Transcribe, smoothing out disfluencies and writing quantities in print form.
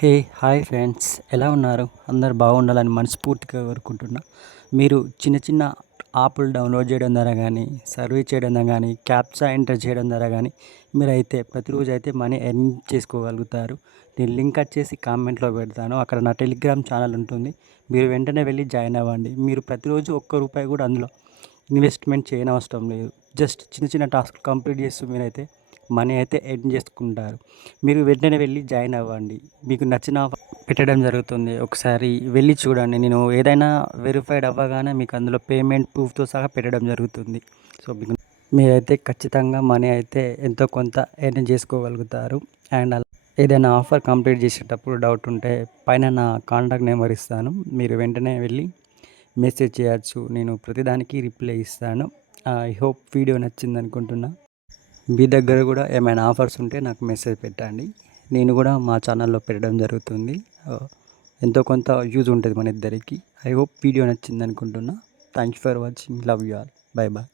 Hey hi friends, ఎలా ఉన్నారు? అందరు బాగుండాలని మనస్ఫూర్తిగా కోరుకుంటున్నా. మీరు చిన్న చిన్న యాప్లు డౌన్లోడ్ చేయడం ద్వారా కానీ, సర్వే చేయడం ద్వారా కానీ, క్యాప్చా ఎంటర్ చేయడం ద్వారా కానీ మీరైతే ప్రతిరోజు అయితే మనీ ఎర్న్ చేసుకోగలుగుతారు. నేను లింక్ వచ్చేసి కామెంట్లో పెడతాను. అక్కడ నా టెలిగ్రామ్ ఛానల్ ఉంటుంది. మీరు వెంటనే వెళ్ళి జాయిన్ అవ్వండి. మీరు ప్రతిరోజు ఒక్క రూపాయి కూడా అందులో ఇన్వెస్ట్మెంట్ చేయనవసరం లేదు. జస్ట్ చిన్న చిన్న టాస్క్ కంప్లీట్ చేస్తూ మీరైతే మనీ అయితే ఎర్న్ చేసుకుంటారు. మీరు వెంటనే వెళ్ళి జాయిన్ అవ్వండి. మీకు నచ్చిన పెట్టడం జరుగుతుంది. ఒకసారి వెళ్ళి చూడండి. నేను ఏదైనా వెరిఫైడ్ అవ్వగానే మీకు అందులో పేమెంట్ ప్రూఫ్తో సహా పెట్టడం జరుగుతుంది. సో మీరైతే ఖచ్చితంగా మనీ అయితే ఎంతో కొంత ఎర్న్ చేసుకోగలుగుతారు. అండ్ అలా ఏదైనా ఆఫర్ కంప్లీట్ చేసేటప్పుడు డౌట్ ఉంటే పైన నా కాంటాక్ట్ నెంబర్ ఇస్తాను. మీరు వెంటనే వెళ్ళి మెసేజ్ చేయొచ్చు. నేను ప్రతిదానికి రిప్లై ఇస్తాను. ఐ హోప్ వీడియో నచ్చింది అనుకుంటున్నా. మీ దగ్గర కూడా ఏమైనా ఆఫర్స్ ఉంటే నాకు మెసేజ్ పెట్టండి. నేను కూడా మా ఛానల్లో పెట్టడం జరుగుతుంది. ఎంతో కొంత యూజ్ ఉంటుంది మన ఇద్దరికి. ఐ హోప్ వీడియో నచ్చింది అనుకుంటున్నా. Thank you for watching. Love you all. Bye bye.